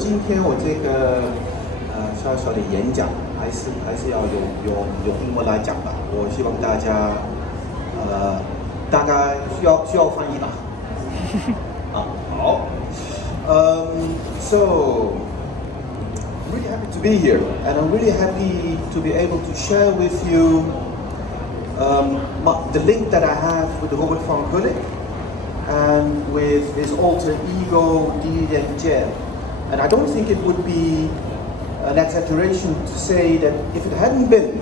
今天我这个小小的演讲还是要用英文来讲吧。我希望大家大概需要翻译吧。啊，好。So I'm really happy to be here, and I'm really happy to be able to share with you the link that I have with Robert van Gulik and with his alter ego Di Renjie. And I don't think it would be an exaggeration to say that if it hadn't been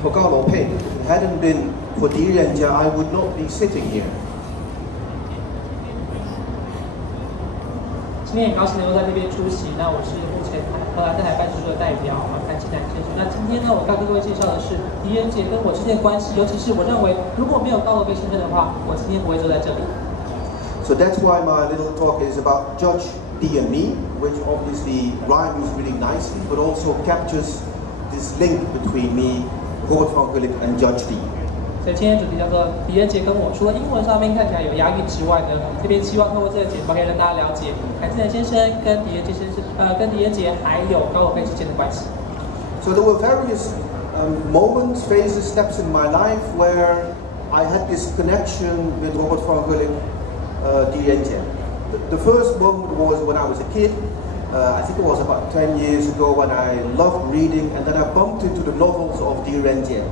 for Cao Luo Pei, if it hadn't been for Di Renjie, I would not be sitting here. 今天很高兴能够在这边出席。那我是目前荷兰在台办事处的代表谭金南先生。那今天呢，我要跟各位介绍的是狄仁杰跟我之间的关系，尤其是我认为如果没有高罗佩先生的话，我今天不会坐在这里。So that's why my little talk is about Judge Di and me, which obviously rhymes really nicely, but also captures this link between me, Robert van Gulik, and Judge Di. 所以今天主题叫做狄仁杰跟我。除了英文上面看起来有押韵之外呢，这边希望透过这个节目可以让大家了解谭金南先生跟狄仁杰先生，跟狄仁杰还有高罗佩之间的关系。So there were various moments, phases, steps in my life where I had this connection with Robert van Gulik, Di Renjie. The first moment was when I was a kid. I think it was about 10 years ago when I loved reading, and then I bumped into the novels of Di Renjie.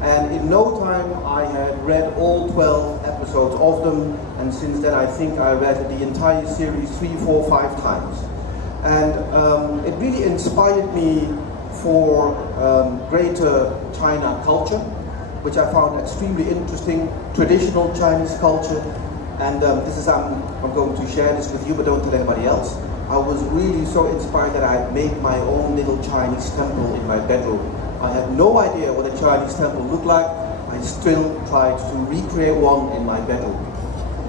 And in no time I had read all 12 episodes of them, and since then I think I read the entire series 3, 4, 5 times. And it really inspired me for greater China culture, which I found extremely interesting, traditional Chinese culture. And this is, I'm going to share this with you, but don't tell anybody else. I was really so inspired that I made my own little Chinese temple in my bedroom. I had no idea what a Chinese temple looked like. I still tried to recreate one in my bedroom.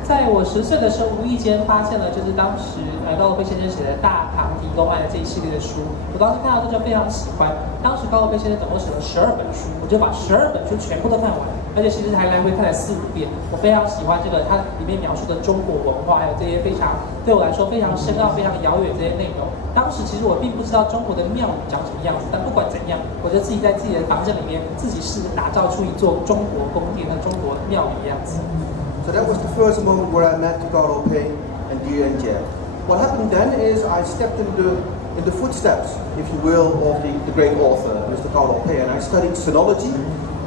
在我10岁的时候，无意间发现了就是当时高罗佩先生写的《大唐狄公案》的这一系列的书。我当时看到这就非常喜欢。当时高罗佩先生总共写了12本书，我就把12本书全部都看完，而且其实还来回看了4、5遍。我非常喜欢这个它里面描述的中国文化，还有这些非常对我来说非常深奥、非常遥远这些内容。当时其实我并不知道中国的庙宇长什么样子，但不管怎样，我就自己在自己的房间里面自己试着打造出一座中国宫殿和中国庙宇的样子。So that was the first moment where I met Cao Luo Pei and Di Renjie. What happened then is I stepped in the footsteps, if you will, of the great author, Mr. Cao Luo Pei, and I studied sinology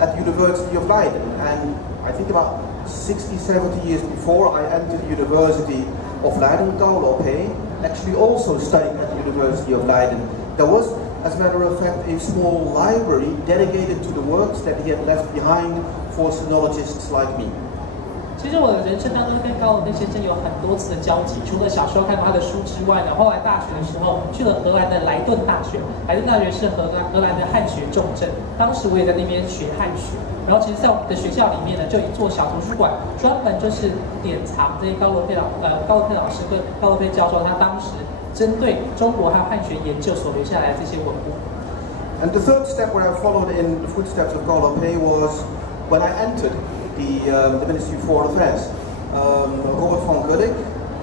at the University of Leiden. And I think about 60, 70 years before I entered the University of Leiden, Cao Luo Pei actually also studied at the University of Leiden. There was, as a matter of fact, a small library dedicated to the works that he had left behind for sinologists like me. 其实我的人生当中跟高罗佩先生有很多次的交集，除了小时候看过他的书之外呢，后来大学的时候去了荷兰的莱顿大学，莱顿大学是荷兰的汉学重镇，当时我也在那边学汉学。然后其实，在我们的学校里面呢，就有一座小图书馆，专门就是典藏这些高罗佩老师跟高罗佩教授他当时针对中国还有汉学研究所留下来的这些文物。And the third step where I followed in the footsteps of Cao Luo Pei was when I entered the Ministry of Foreign Affairs. Robert van Gulik,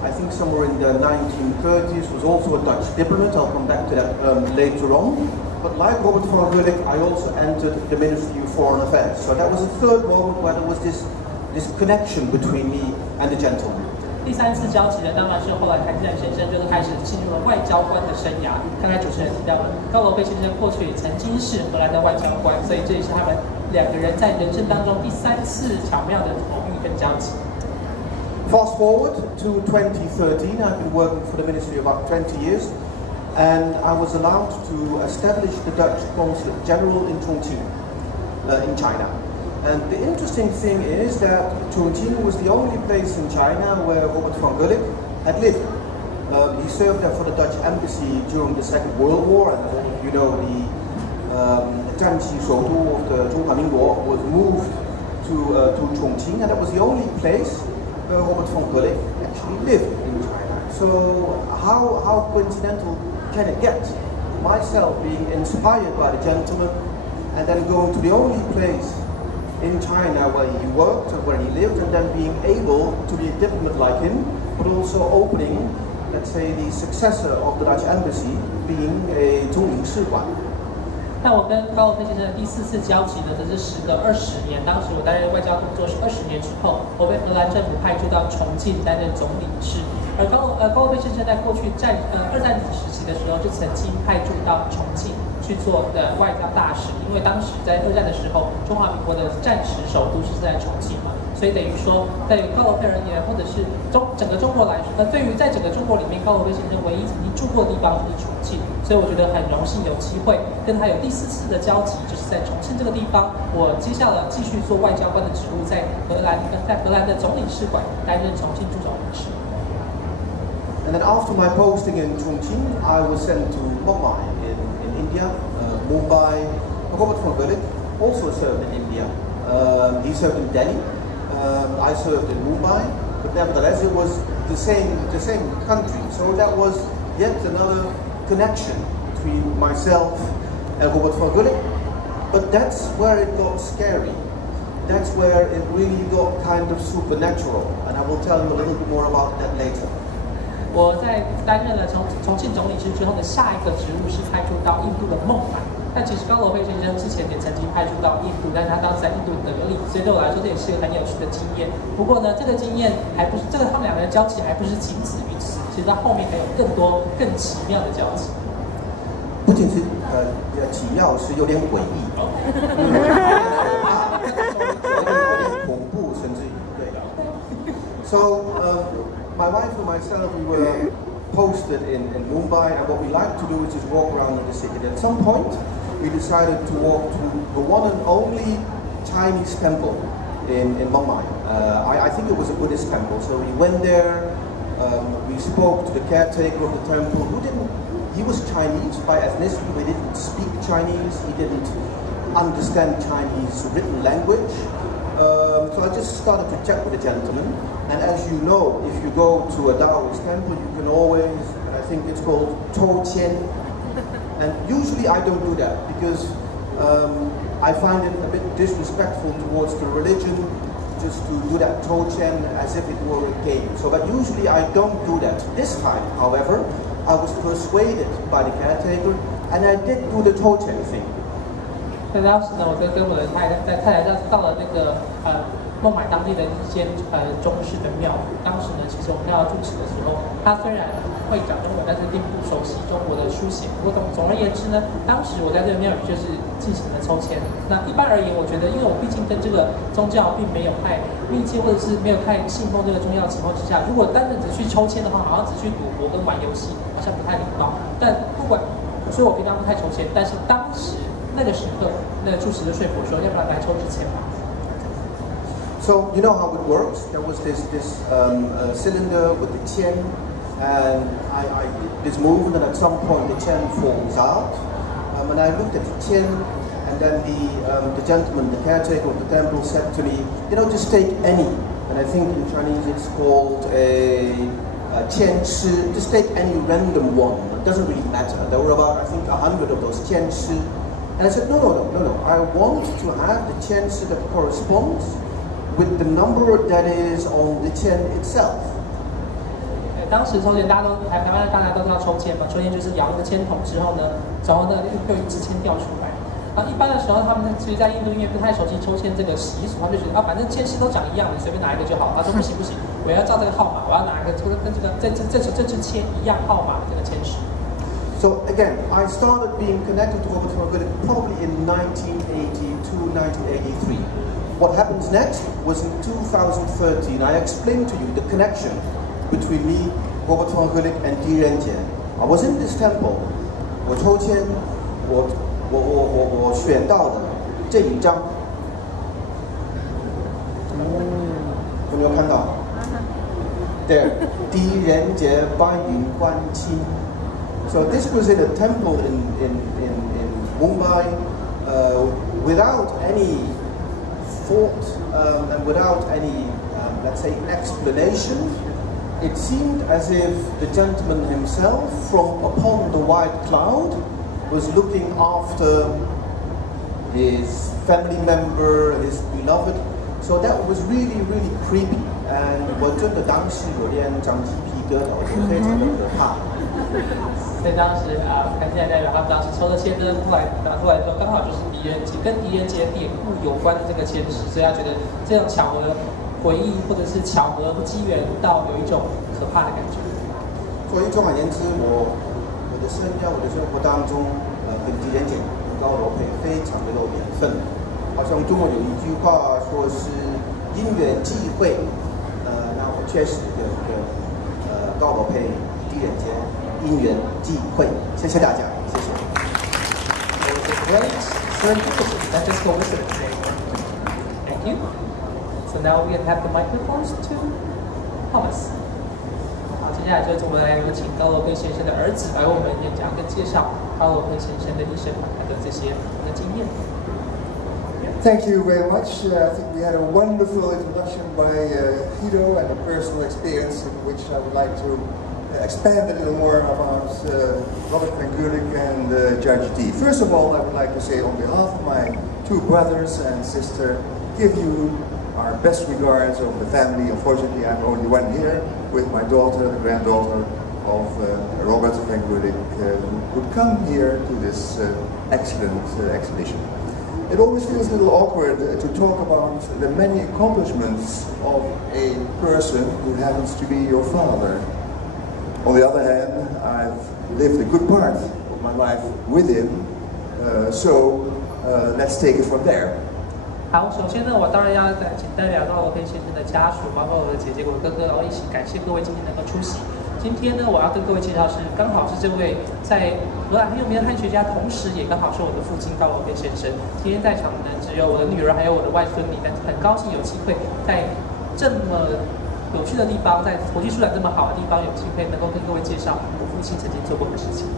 I think somewhere in the 1930s, was also a Dutch diplomat. I'll come back to that later on. But like Robert van Gulik, I also entered the Ministry of Foreign Affairs. So that was the third moment where there was this connection between me and the gentleman. 第3次交集呢，当然是后来谭金南先生就是开始进入了外交官的生涯。刚才主持人提到了，高罗佩先生过去也曾经是荷兰的外交官，所以这也是他们2个人在人生当中第3次巧妙的偶遇跟交集。Fast forward to 2013, I've been working for the ministry about 20 years, and I was allowed to establish the Dutch Consulate General in Chongqing, in China. And the interesting thing is that Chongqing was the only place in China where Robert van Gulik had lived. He served there for the Dutch embassy during the Second World War, and you know the Truyền奇荷兰汉学家高罗佩 was moved to Chongqing, and that was the only place where Robert van Gulik actually lived in China. So how coincidental can it get? Myself being inspired by the gentleman, and then going to the only place in China where he worked and where he lived, and then being able to be a diplomat like him, but also opening let's say, the successor of the Dutch embassy being a 中领事馆。那我跟高罗佩先生的第4次交集呢，则是时隔20年。当时我担任外交工作是20年之后，我被荷兰政府派驻到重庆担任总领事。而高罗佩先生在过去二战时期的时候，就曾经派驻到重庆去做外交大使。因为当时在二战的时候，中华民国的战时首都是在重庆嘛。所以等于说，对于高罗佩而言，或者是整个中国来说，对于在整个中国里面，高罗佩先生唯一曾经住过的地方就是重庆，所以我觉得很荣幸有机会跟他有第4次的交集，就是在重庆这个地方。我接下来继续做外交官的职务，在荷兰的总领事馆担任重庆驻总领事。And then after my posting in Chongqing, I was sent to Mumbai in India. Mumbai, Robert van Gulik also served in India. He served in Delhi. I served in Mumbai, but nevertheless it was the same country. So that was yet another connection between myself and Robert van Gulik. But that's where it got scary. That's where it really got kind of supernatural. And I will tell you a little bit more about that later. 我在担任了重庆总领事之后的下一个职务是派驻到印度的孟买。但其实高罗佩先生之前也曾经派驻到印度，但是他当时在印度得力，所以对我来说这也是一个很有趣的经验。不过呢，这个经验还不是他们两个人交集还不是仅止于此，其实他后面还有更多更奇妙的交集。不仅是奇妙，是有点诡异，有点恐怖，甚至于对。So my wife and myself, we were posted in Mumbai, and what we like to do is just walk around in the city. And at some point, we decided to walk to the one and only Chinese temple in Mumbai. I think it was a Buddhist temple. So we went there, we spoke to the caretaker of the temple, he was Chinese by ethnicity, but he didn't speak Chinese, he didn't understand Chinese written language. So I just started to chat with the gentleman, and as you know, if you go to a Taoist temple, you can always, and I think it's called Tou Qian, and usually I don't do that because I find it a bit disrespectful towards the religion just to do that Tou Qian as if it were a game. So, but usually I don't do that. This time, however, I was persuaded by the caretaker, and I did do the Tou Qian thing. 在当时呢，我跟我的太太到了那个孟买当地的一间中式的庙。当时呢，其实我们要住持的时候，他虽然会讲中文，但是并不熟悉中国的书写。不过总而言之呢，当时我在这个庙宇就是进行了抽签。那一般而言，我觉得，因为我毕竟跟这个宗教并没有太密切，或者是没有太信奉这个宗教情况之下，如果单纯只去抽签的话，好像只去赌博跟玩游戏，好像不太礼貌。但不管，所以我平常不太抽签。但是当时那个时刻，那个住持就说服我说，要不然来抽支签吧。So you know how it works. There was this cylinder with the qian, and I did this movement, and at some point the qian falls out. And I looked at the qian, and then the gentleman, the caretaker of the temple, said to me, you know, just take any. And I think in Chinese it's called a qian shi. Just take any random one. It doesn't really matter. There were about, I think, 100 of those qian shi. And I said, no. I want to have the qian shi that corresponds with the number that is on the qian itself. 当时抽签，台湾大家都知道抽签嘛，抽签就是摇那个签筒之后呢，然后呢会有一支签掉出来。然后一般的时候，他们其实在印度因为不太熟悉抽签这个习俗，他们就觉得反正签诗都长一样，你随便拿一个就好。他说不行，我要照这个号码，我要拿一个跟这个这支签一样号码这个签诗。So again, I started being connected to Robert van Gulik probably in 1982, 1983. What happens next was in 2013. I explained to you the connection between me, Robert van Gulik, and Di Renjie. I was in this temple. 我抽签，我选到的这一张，有没有看到？对，狄仁杰白云观清。So this was in a temple in Mumbai, without any thought and without any, let's say, explanation. It seemed as if the gentleman himself, from upon the white cloud, was looking after his family member, his beloved. So that was really, really creepy. And 我真的当时有点长鸡皮得到，就非常的可怕。所以当时看见代表他们当时抽的签呢，拿出来之后，刚好就是狄仁杰跟狄仁杰典故有关的这个签诗，所以他觉得这种巧合回忆或者是巧合机缘到有一种可怕的感觉。所以总而言之，我的生活当中，跟狄仁杰、高罗佩非常的有缘分。好像中国有一句话说是因缘际会，那我确实跟高罗佩、狄仁杰因缘际会。谢谢大家，谢谢。Great serendipity, not just coincidence. Thank you. So now we have the microphones to Thomas. 好，接下来就是我们来有请高罗佩先生的儿子来为我们演讲跟介绍高罗佩先生的一生的这些经验。Thank you very much. I think we had a wonderful introduction by Guido and a personal experience in which I would like to expand a little more about Robert van Gulik and Judge D. First of all, I would like to say on behalf of my two brothers and sister, give you our best regards of the family. Unfortunately, I'm only one here with my daughter, the granddaughter of Robert van Gulik, who could come here to this excellent exhibition. It always feels a little awkward to talk about the many accomplishments of a person who happens to be your father. On the other hand, I've lived a good part of my life with him, so let's take it from there. 好，首先呢，我当然要请代表高罗佩先生的家属，包括我的姐姐、我的哥哥，然后一起感谢各位今天能够出席。今天呢，我要跟各位介绍是，刚好是这位在荷兰很有名的汉学家，同时也刚好是我的父亲高罗佩先生。今天在场的只有我的女儿还有我的外孙女，但是很高兴有机会在这么有趣的地方，在国际书展这么好的地方，有机会能够跟各位介绍我父亲曾经做过的事情。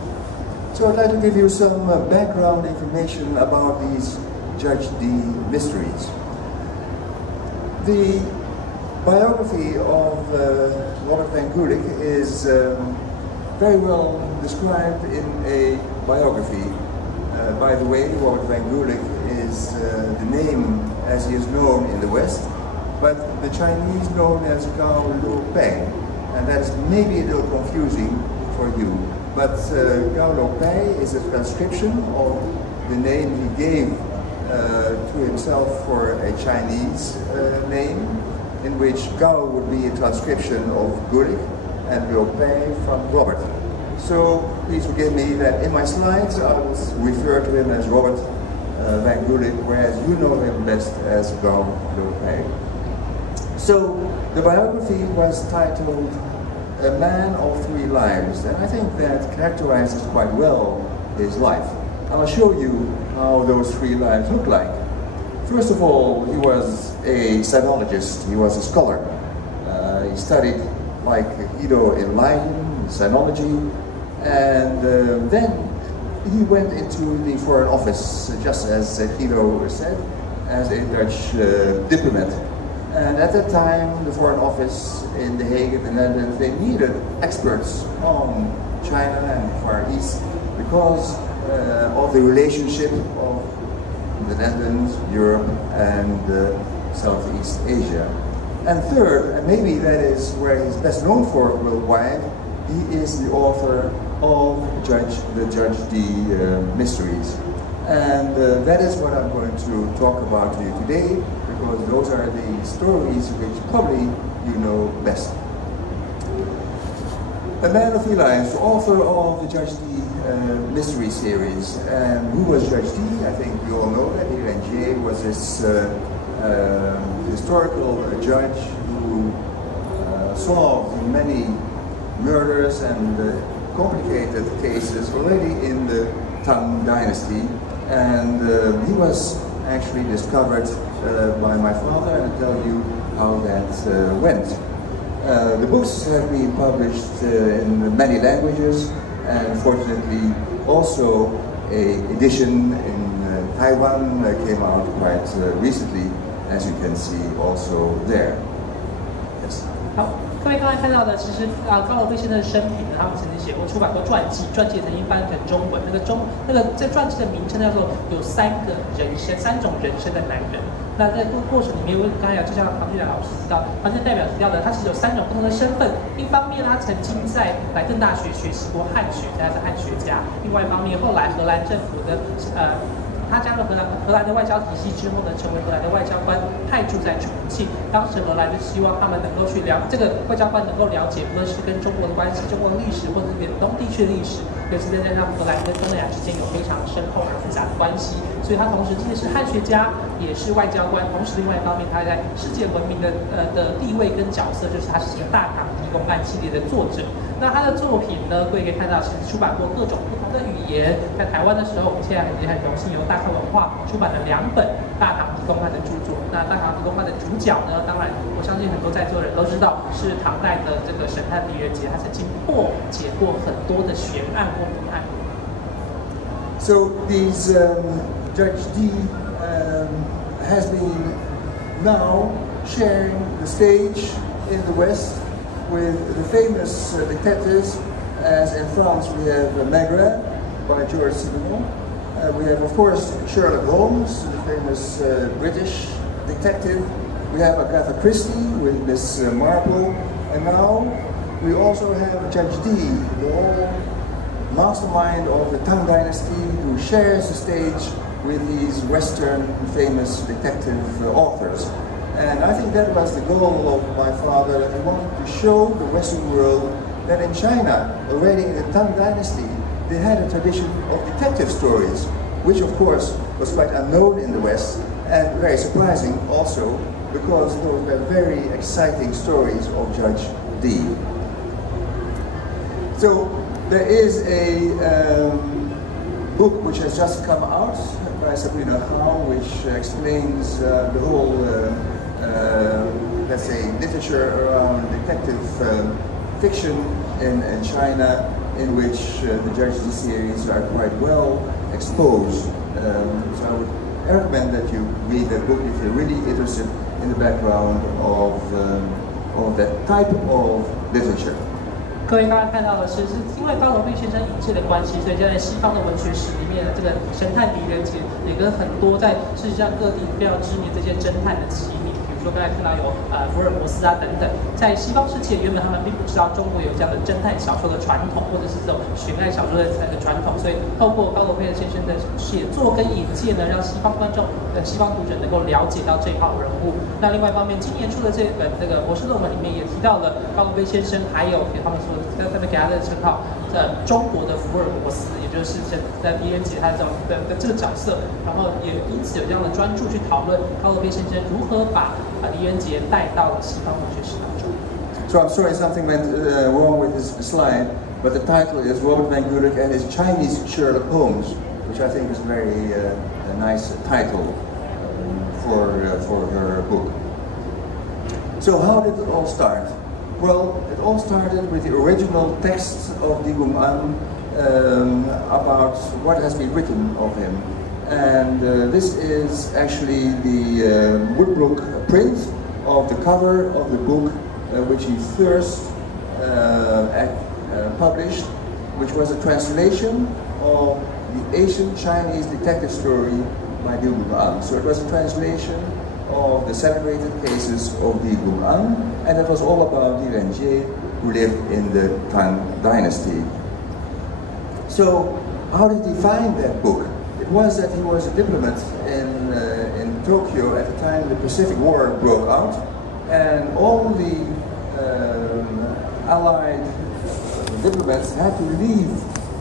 So I'd like to give you some background information about these Judge D mysteries. The biography of Robert van Gulik is very well described in a biography. By the way, Robert van Gulik is the name as he is known in the West, but the Chinese known as Gao Lu Pei, and that is maybe a little confusing for you. But Gao Lu Pei is a transcription of the name he gave to himself for a Chinese name, in which Gao would be a transcription of Gulik and Liu Pei from Robert. So please forgive me that in my slides I will refer to him as Robert van Gulik, whereas you know him best as Gao Liu Pei. So the biography was titled A Man of Three Lives, and I think that characterizes quite well his life. I'll show you how those three lives look like. First of all, he was a sinologist, he was a scholar. He studied, like Guido, in Leiden, sinology, and then he went into the Foreign Office, just as Guido said, as a Dutch diplomat. And at that time, the Foreign Office in The Hague, in the Netherlands, they needed experts on China and the Far East because of the relationship of the Netherlands, Europe, and Southeast Asia. And third, and maybe that is where he's best known for worldwide, he is the author of the Judge D mysteries. And that is what I'm going to talk about to you today, because those are the stories which probably you know best. A Man of Three Lives, author of the Judge D mystery series. And who was Judge D? I think you all know that. J was this historical judge who solved many murders and complicated cases already in the Tang Dynasty. And he was actually discovered by my father, and I'll tell you how that went. The books have been published in many languages, and fortunately also an edition in Taiwan came out quite recently, as you can see also there. Yes. 好，各位刚才看到的，其实高罗佩先生的生平呢，他们曾经写过出版过传记，传记曾经翻成中文。这传记的名称叫做《有三种人生的男人》。那在过程里面，我刚才就像唐俊良老师提到，发现代表提到的，他其实有3种不同的身份。一方面，他曾经在莱顿大学学习过汉学，他是汉学家；另外一方面，后来荷兰政府的他加入荷兰的外交体系之后呢，成为荷兰的外交官，派驻在重庆。当时荷兰就希望他们能够去这个外交官能够了解，不论是跟中国的关系、中国的历史，或者是远东地区的历史，尤其再加上荷兰跟东南亚之间有非常深厚而复杂的关系，所以他同时既是汉学家，也是外交官。同时，另外一方面，他在世界闻名的地位跟角色，就是他是一个大唐狄公案系列的作者。那他的作品呢，各位可以看到，其实出版过各种不同的语言。在台湾的时候，我们现在也很荣幸由大克文化出版了2本大唐狄公案的著作。那大唐狄公案的主角呢，当然我相信很多在座人都知道，是唐代的这个神探狄仁杰，他曾经破解过很多的悬案或谜案。So these Judge D has been now sharing the stage in the West with the famous detectives, as in France we have Maigret by George Simenon. We have, of course, Sherlock Holmes, the famous British detective. We have Agatha Christie with Miss Marple. And now we also have Judge D, the whole mastermind of the Tang Dynasty, who shares the stage with these Western famous detective authors. And I think that was the goal of my father, that he wanted to show the Western world that in China, already in the Tang Dynasty, they had a tradition of detective stories, which of course was quite unknown in the West, and very surprising also, because those were very exciting stories of Judge D. So there is a book which has just come out by Sabrina Hao, which explains the whole let's say, literature around detective fiction in China, in which the Judge D series are quite well exposed. So I would recommend that you read that book if you're really interested in the background of that type of literature. 各位刚刚看到的是因为高罗佩先生引介的关系，所以在西方的文学史里面，这个神探狄仁杰也跟很多在世界上各地非常知名这些侦探的齐名。比如说刚才看到有福尔摩斯啊等等，在西方世界原本他们并不知道中国有这样的侦探小说的传统，或者是这种悬案小说的传统，所以透过高罗佩先生的写作跟引介呢，让西方观众、西方读者能够了解到这号人物。那另外一方面，今年出的这本这个博士论文里面也提到了高罗佩先生，还有给他们说他们给他的称号，中国的福尔摩斯，也就是在狄仁杰他这种的这个角色，然后也因此有这样的专注去讨论高罗佩先生如何把狄仁杰带到了西方文学史当中。So I'm sorry something went wrong with this slide, but the title is Robert Van Gulik and his Chinese Sherlock Holmes, which I think is a very nice title for her book. So how did it all start? Well, it all started with the original text of Di Gum An about what has been written of him. And this is actually the woodblock print of the cover of the book which he first published, which was a translation of the Asian Chinese detective story by Di Gum An. So it was a translation of the celebrated cases of Di Gum An, and it was all about Di Renjie, who lived in the Tang Dynasty. So how did he find that book? It was that he was a diplomat in Tokyo at the time the Pacific War broke out, and all the Allied diplomats had to leave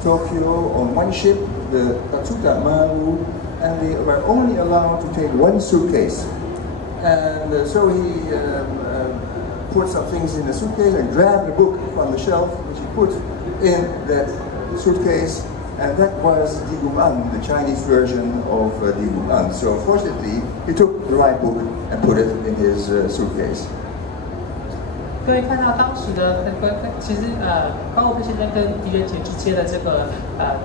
Tokyo on one ship, the Tatsuta Maru, and they were only allowed to take one suitcase. And so he put some things in the suitcase and grabbed a book from the shelf, which he put in that suitcase, and that was Di Gum An, the Chinese version of Di Gum An. So fortunately, he took the right book and put it in his suitcase. 各位看到当时的其实高罗佩先生跟狄仁杰之间的这个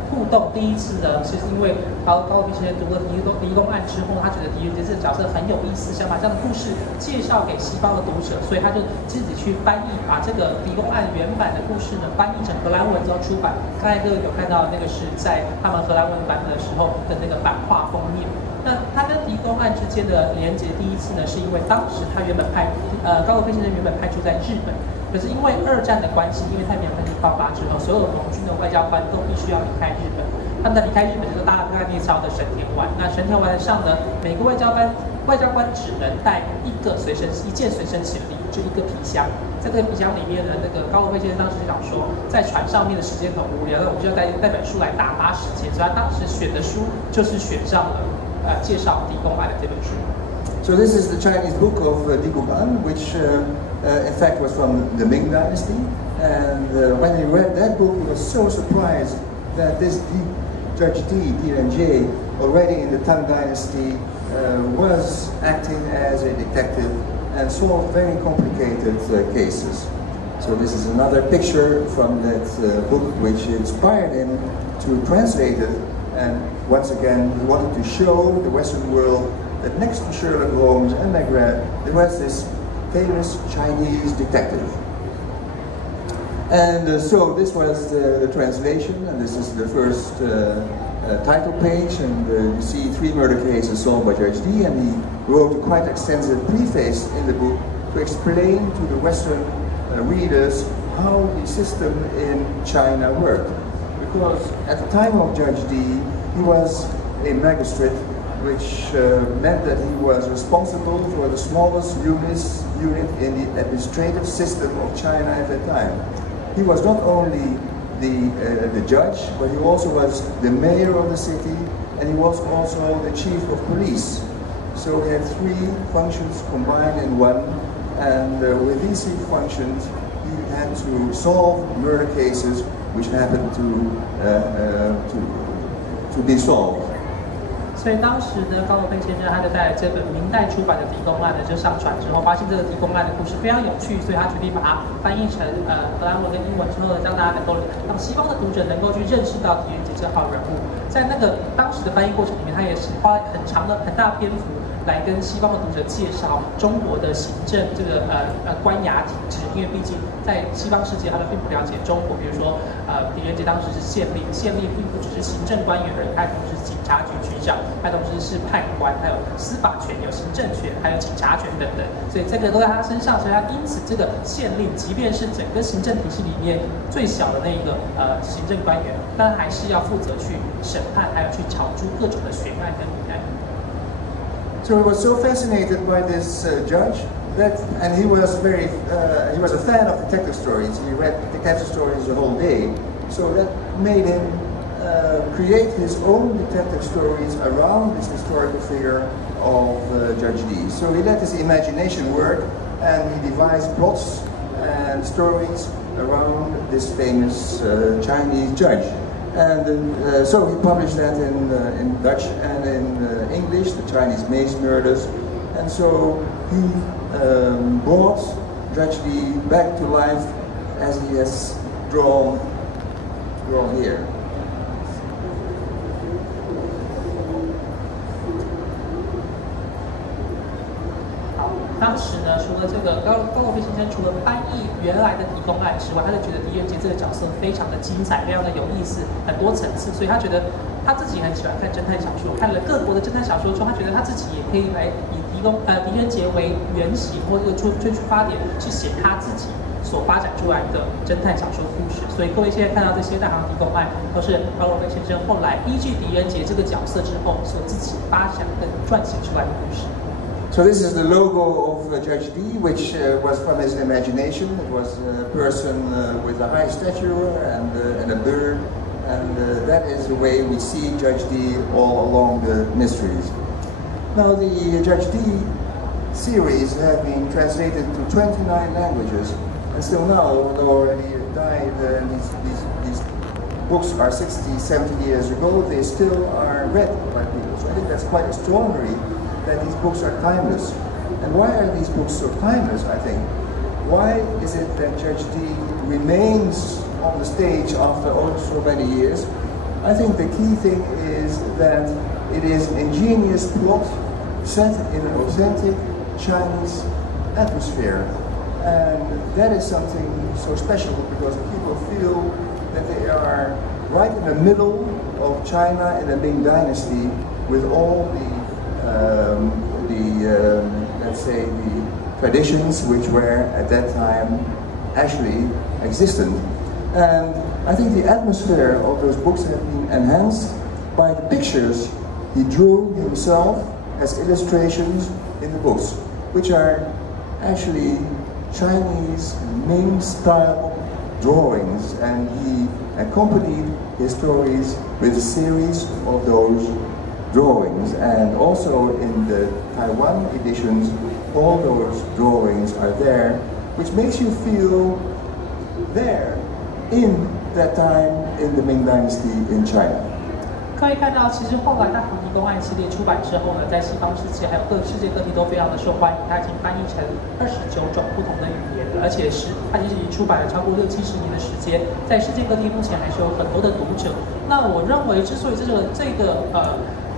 互动。第一次呢，是因为高罗佩先生读了狄公案之后，他觉得狄仁杰这个角色很有意思，想把这样的故事介绍给西方的读者，所以他就自己去翻译，把这个狄公案原版的故事呢翻译成荷兰文之后出版。刚才各位有看到那个是在他们荷兰文版本的时候的那个版画封面。那他跟狄公案之间的连结，第一次呢，是因为当时他原本高罗佩先生原本派驻在日本，可是因为2战的关系，因为太平洋战争爆发之后，所有盟军的外交官都必须要离开日本。他们在离开日本就是搭了大列车的神田丸。那神田丸上呢，每个外交官只能带一件随身行李，就一个皮箱。在这个皮箱里面呢，那个高罗佩先生当时就想说，在船上面的时间很无聊，那我们就要带本书来打发时间。所以他当时选的书就是选上了介绍狄公案的这本书。So this is the Chinese book of Di Gong An, which in fact was from the Ming Dynasty. And when he read that book, he was so surprised that this Judge Di Renjie, already in the Tang Dynasty, was acting as a detective and solved very complicated cases. So this is another picture from that book which inspired him to translate it. And once again, he wanted to show the Western world that next to Sherlock Holmes and Maigret, there was this famous Chinese detective. And so this was the translation, and this is the first title page, and you see 3 murder cases solved by Judge Di, and he wrote a quite extensive preface in the book to explain to the Western readers how the system in China worked. Because at the time of Judge Di, he was a magistrate, which meant that he was responsible for the smallest unit in the administrative system of China at that time. He was not only the judge, but he also was the mayor of the city, and he was also the chief of police. So he had 3 functions combined in one, and with these 3 functions, he had to solve murder cases which happened to be solved. 所以当时呢，高罗佩先生他就带来这本明代出版的狄公案呢，就上传之后，发现这个狄公案的故事非常有趣，所以他决定把它翻译成荷兰文跟英文之后呢，让大家能够让西方的读者能够去认识到狄仁杰这号人物。在那个当时的翻译过程里面，他也是花很大篇幅来跟西方的读者介绍中国的行政这个官衙体制，因为毕竟在西方世界他们并不了解中国，比如说狄仁杰当时是县令，县令并不只是行政官员而已，他同时是警察局局长，他同时是判官，还有司法权、有行政权，还有警察权等等，所以这个都在他身上，所以他因此这个县令，即便是整个行政体系里面最小的那个行政官员，但还是要负责去审判，还有去查出各种的悬案跟谜案。So he was so fascinated by this judge and he was a fan of detective stories. He read detective stories the whole day. So that made him create his own detective stories around this historical figure of Judge Di. So he let his imagination work, and he devised plots and stories around this famous Chinese judge. And so he published that in Dutch and in English, the Chinese maze murders. And so he brought Judge Di back to life as he has drawn here. 当时呢，除了这个高罗佩先生除了翻译原来的狄公案之外，他就觉得狄仁杰这个角色非常的精彩，非常的有意思，很多层次，所以他觉得他自己很喜欢看侦探小说，看了各国的侦探小说之后，他觉得他自己也可以来以狄仁杰为原型或这个最出发点去写他自己所发展出来的侦探小说故事。所以各位现在看到这些大唐狄公案，都是高罗佩先生后来依据狄仁杰这个角色之后所自己发想跟撰写出来的故事。So this is the logo of Judge Di, which was from his imagination. It was a person with a high stature and a beard, and that is the way we see Judge Di all along the mysteries. Now the Judge Di series have been translated to 29 languages, and still now, although already died, these books are 60, 70 years ago, they still are read by people. So I think that's quite extraordinary, that these books are timeless. And why are these books so timeless, I think? Why is it that Judge Di remains on the stage after so many years? I think the key thing is that it is an ingenious plot set in an authentic Chinese atmosphere. And that is something so special because people feel that they are right in the middle of China in the Ming Dynasty with all let's say, the traditions which were at that time actually existent. And I think the atmosphere of those books have been enhanced by the pictures he drew himself as illustrations in the books, which are actually Chinese Ming-style drawings, and he accompanied his stories with a series of those drawings. And also in the Taiwan editions, all those drawings are there, which makes you feel there in that time in the Ming Dynasty in China. 可以看到，其实后来大唐狄公案系列出版之后呢，在西方世界还有世界各地都非常的受欢迎。它已经翻译成29种不同的语言了，而且它已经出版了超过60-70年的时间，在世界各地目前还是有很多的读者。那我认为，之所以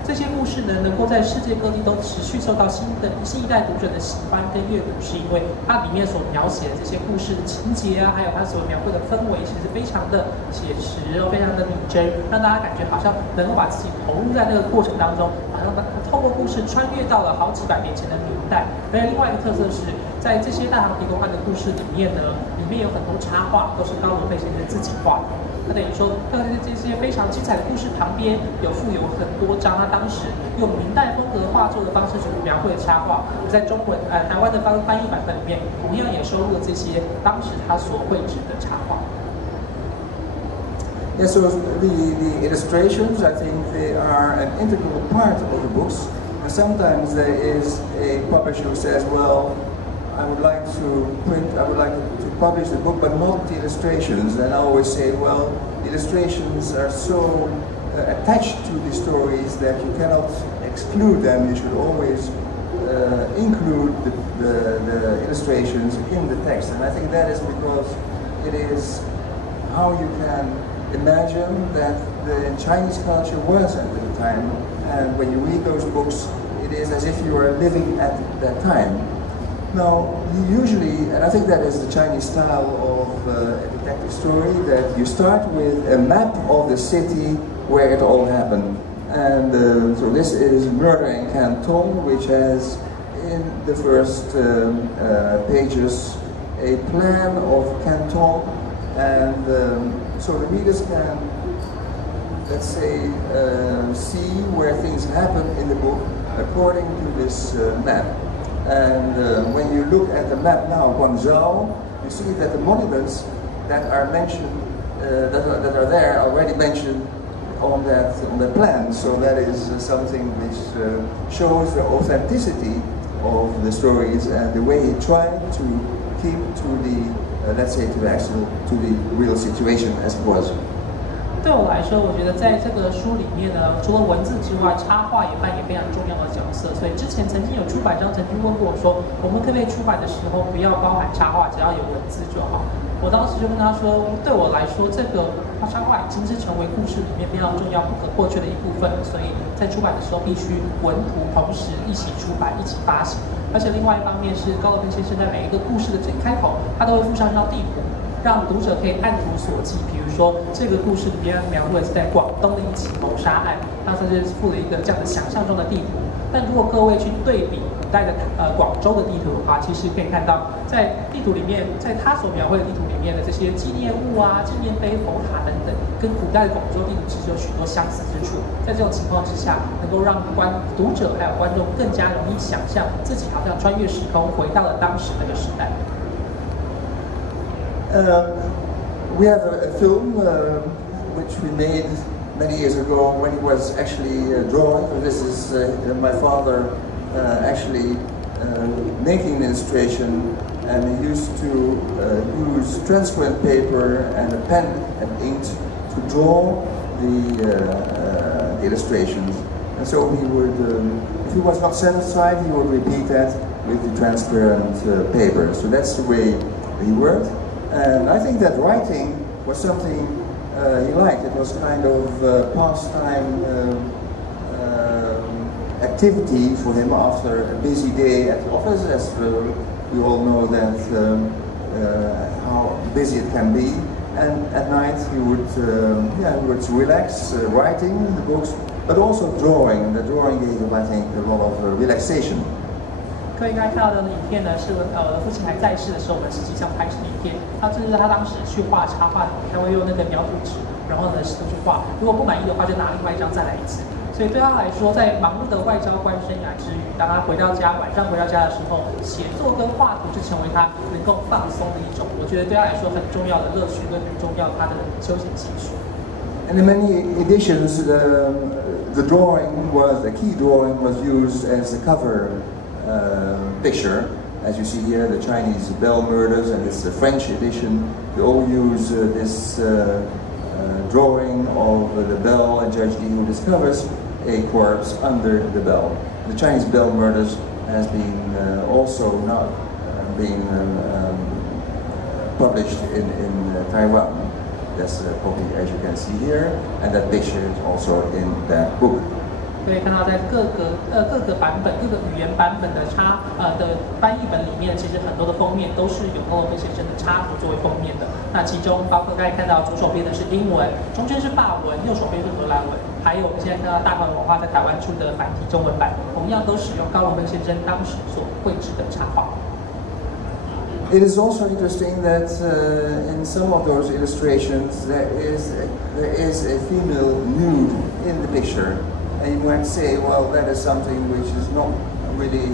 这些故事呢，能够在世界各地都持续受到新一代读者的喜欢跟阅读，是因为它里面所描写的这些故事的情节啊，还有它所描绘的氛围，其实非常的写实，非常的拟真，让大家感觉好像能够把自己投入在那个过程当中，好像透过故事穿越到了好几百年前的明代。而另外一个特色是在这些大唐狄公案的故事里面呢，里面有很多插画都是高罗佩先生自己画的。那等于说，在这些非常精彩的故事旁边，附有很多张他当时用明代风格画作的方式去描绘的插画。在中文台湾的翻译版本里面，同样也收录了这些当时他所绘制的插画。Yeah, so the illustrations, I think they are an integral part of the books. And sometimes there is a publisher who says, well, I would like to publish the book, but not the illustrations. And I always say, well, the illustrations are so attached to the stories that you cannot exclude them. You should always include the illustrations in the text. And I think that is because it is how you can imagine that the Chinese culture was at the time. And when you read those books, it is as if you are living at that time. Now, you usually, and I think that is the Chinese style of a detective story, that you start with a map of the city where it all happened. And so this is Murder in Canton, which has in the first pages a plan of Canton, and so the readers can, let's say, see where things happen in the book according to this map. And when you look at the map now, Guangzhou, you see that the monuments that are mentioned, that are there, are already mentioned on the plan. So that is something which shows the authenticity of the stories and the way he tried to keep to the, let's say, to the real situation as it was. 对我来说，我觉得在这个书里面呢，除了文字之外，插画也扮演非常重要的角色。所以之前曾经有出版商曾经问过我说，我们可不可以出版的时候不要包含插画，只要有文字就好？我当时就跟他说，对我来说，这个插画已经是成为故事里面非常重要、不可或缺的一部分，所以在出版的时候必须文图同时一起出版、一起发行。而且另外一方面是高罗佩先生在每一个故事的最开头，他都会附上一张地图。让读者可以按图索骥，比如说这个故事里面描绘是在广东的一起谋杀案，他甚至附了一个这样的想象中的地图。但如果各位去对比古代的广州的地图的话，其实可以看到，在地图里面，在他所描绘的地图里面的这些纪念物啊、纪念碑、佛塔等等，跟古代的广州地图其实有许多相似之处。在这种情况之下，能够让读者还有观众更加容易想象自己好像穿越时空回到了当时那个时代。We have a film which we made many years ago when he was actually drawing. This is my father actually making an illustration, and he used to use transparent paper and a pen and ink to draw the illustrations. And so he would, if he was not satisfied, he would repeat that with the transparent paper. So that's the way he worked. And I think that writing was something he liked. It was kind of pastime activity for him after a busy day at the office, as we all know that how busy it can be. And at night he would relax, writing the books, but also drawing. And the drawing gave him, I think, a lot of relaxation. 各位刚才看到的影片呢，是父亲还在世的时候，我们实际上拍摄的影片。这是他当时去画插画，他会用那个描图纸，然后呢试图去画。如果不满意的话，就拿另外一张再来一次。所以对他来说，在忙碌的外交官生涯之余，当他回到家，晚上回到家的时候，写作跟画图就成为他能够放松的一种。我觉得对他来说很重要的乐趣，跟很重要他的休闲兴趣。And in many editions, the key drawing was used as a cover picture. As you see here, the Chinese bell murders, and this is a French edition. They all use this drawing of the bell and Judge Li, who discovers a corpse under the bell. The Chinese bell murders has been also not being published in Taiwan. That's a copy, as you can see here, and that picture is also in that book. 可以看到，在各个版本、各个语言版本的翻译本里面，其实很多的封面都是有高罗佩先生的插图作为封面的。那其中包括刚才看到左手边的是英文，中间是法文，右手边是荷兰文，还有我们现在看到大唐文化在台湾出的繁体中文版，同样都使用高罗佩先生当时所绘制的插画。It is also interesting that in some of those illustrations there is a female nude in the picture. And you might say, well, that is something which is not really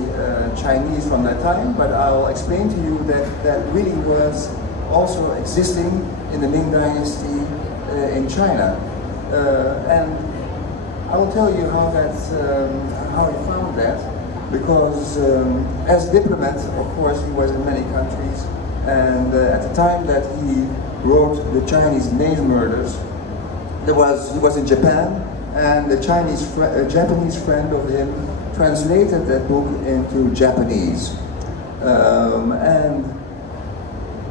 Chinese from that time, but I'll explain to you that that really was also existing in the Ming Dynasty in China. And I will tell you how he found that, because as a diplomat, of course, he was in many countries, and at the time that he wrote the Chinese maid murders, he was in Japan. And a Japanese friend of him translated that book into Japanese. And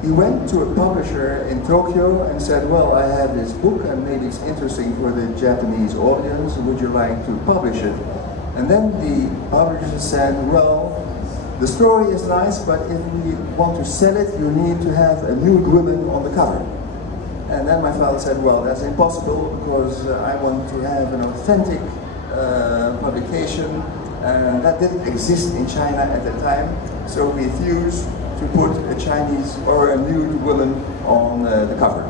he went to a publisher in Tokyo and said, well, I have this book and maybe it's interesting for the Japanese audience. Would you like to publish it? And then the publisher said, well, the story is nice, but if we want to sell it, you need to have a nude woman on the cover. And then my father said, well, that's impossible because I want to have an authentic publication, and that didn't exist in China at the time, so we refused to put a Chinese or a nude woman on the cover.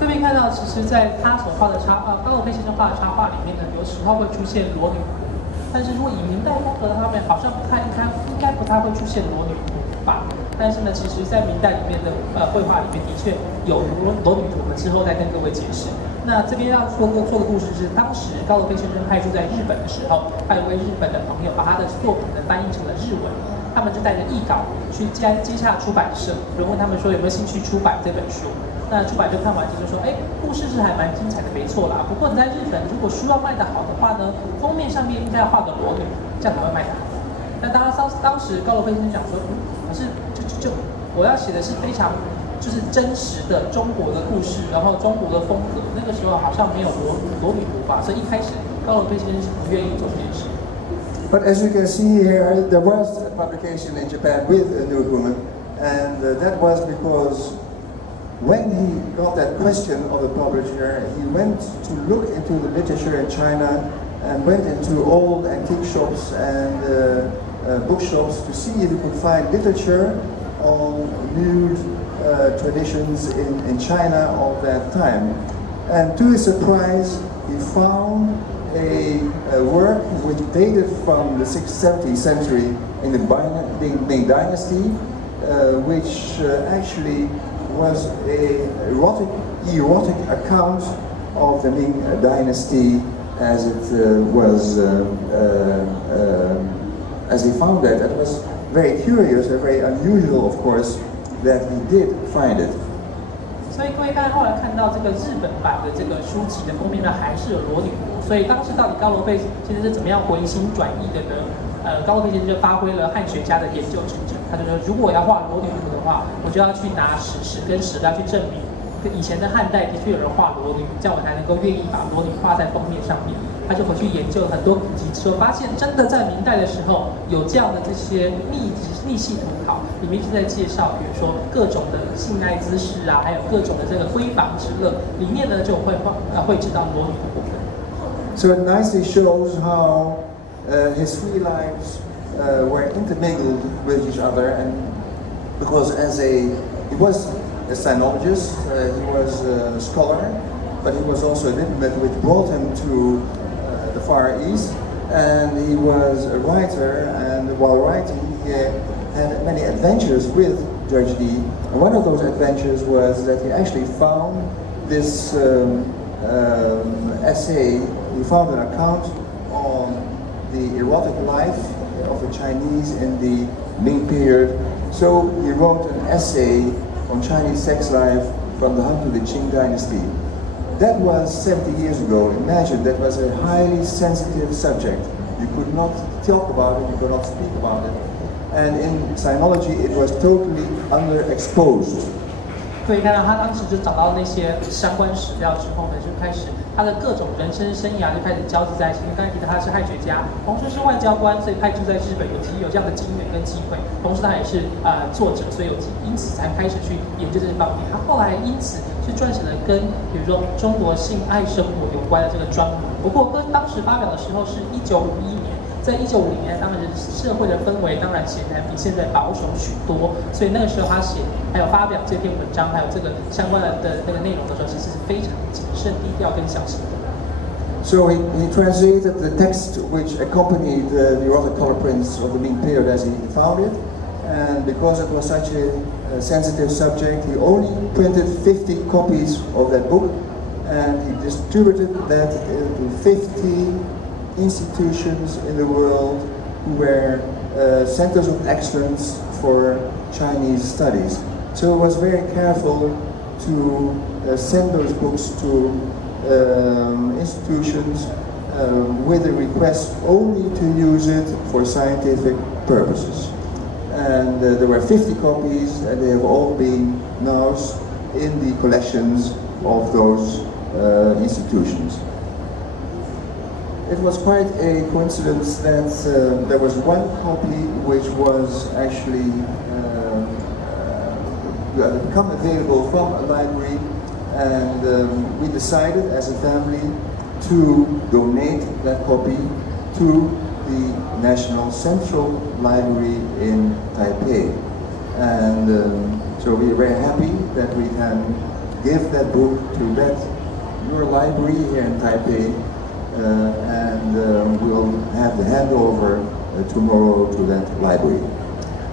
这边看到，其实在他所画的高罗佩先生画的插画里面呢，有时候会出现裸女图，但是如果以明代风格的他们好像应该不太会出现裸女图吧。但是呢，其实，在明代里面的绘画里面的确有裸女图，我们之后再跟各位解释。那这边要做的故事是，当时高罗佩先生派驻在日本的时候，他有位日本的朋友把他的作品呢翻译成了日文，他们就带着译稿去接洽出版社，就问他们说有没有兴趣出版这本书。那出版社看完就说，故事是还蛮精彩的，没错啦。不过你在日本，如果书要卖得好的话呢，封面上面应该要画个裸女，这样才会卖得好。那当时高罗佩先生讲说，可是就我要写的是非常就是真实的中国的故事，然后中国的风格，那个时候好像没有裸女图吧，所以一开始高罗佩先生是不愿意做这件事。But as you can see here, there was a publication in Japan with a nude woman, and that was because when he got that question of the publisher, he went to look into the literature in China and went into old antique shops and bookshops to see if he could find literature on nude traditions in China of that time. And to his surprise, he found a work which dated from the 6th, 17th century in the Ming Dynasty, which actually was an erotic account of the Ming Dynasty as it was, as he found that. It was very curious and very unusual, of course, that he did find it. 所以各位后来看到这个日本版的这个书籍的封面呢，还是有裸女图。所以当时到底高罗佩先生是怎么样回心转意的呢？高罗佩先生就发挥了汉学家的研究精神，他就说，如果我要画裸女图的话，我就要去拿史实跟史料去证明以前的汉代的确有人画裸女，这样我才能够愿意把裸女画在封面上面。他就回去研究了很多古籍之后，发现真的在明代的时候有这样的这些逆系图考，里面是在介绍，比如说各种的性爱姿势啊，还有各种的这个闺房之乐，里面呢就会知道裸女的部分。So it nicely shows how his three lives were intermingled with each other, and because he was a sinologist, he was a scholar, but he was also a diplomat, which brought him to the Far East, and he was a writer, and while writing he had many adventures with Judge Dee, and one of those adventures was that he actually found this essay. He found an account on the erotic life of the Chinese in the Ming period, so he wrote an essay on Chinese sex life from the Han to the Qing dynasty. That was 70 years ago. Imagine, that was a highly sensitive subject. You could not talk about it, you could not speak about it. And in sinology, it was totally underexposed. 所以看到他当时就找到那些相关史料之后呢，就开始他的各种人生生涯就开始交织在一起。因为刚才提到他是汉学家，同时是外交官，所以派驻在日本有这样的机缘跟机会。同时他也是作者，所以因此才开始去研究这方面。他后来因此是撰写了跟比如说中国性爱生活有关的这个专文。不过跟当时发表的时候是1951年。在1950年，当然社会的氛围当然显然比现在保守许多，所以那个时候他写还有发表这篇文章，还有这个相关的那个内容的时候，其实是非常谨慎、低调跟小心的。So he translated the text which accompanied the erotic color prints of the Ming period as he found it, and because it was such a sensitive subject, he only printed 50 copies of that book, and he distributed that to 50 institutions in the world who were centers of excellence for Chinese studies. So he was very careful to send those books to institutions with a request only to use it for scientific purposes. And there were 50 copies, and they have all been now in the collections of those institutions. It was quite a coincidence that there was one copy which was actually become available from a library, and we decided as a family to donate that copy to the National Central Library in Taipei. And so we are very happy that we can give that book to your library here in Taipei. And we'll have the handover tomorrow to that library.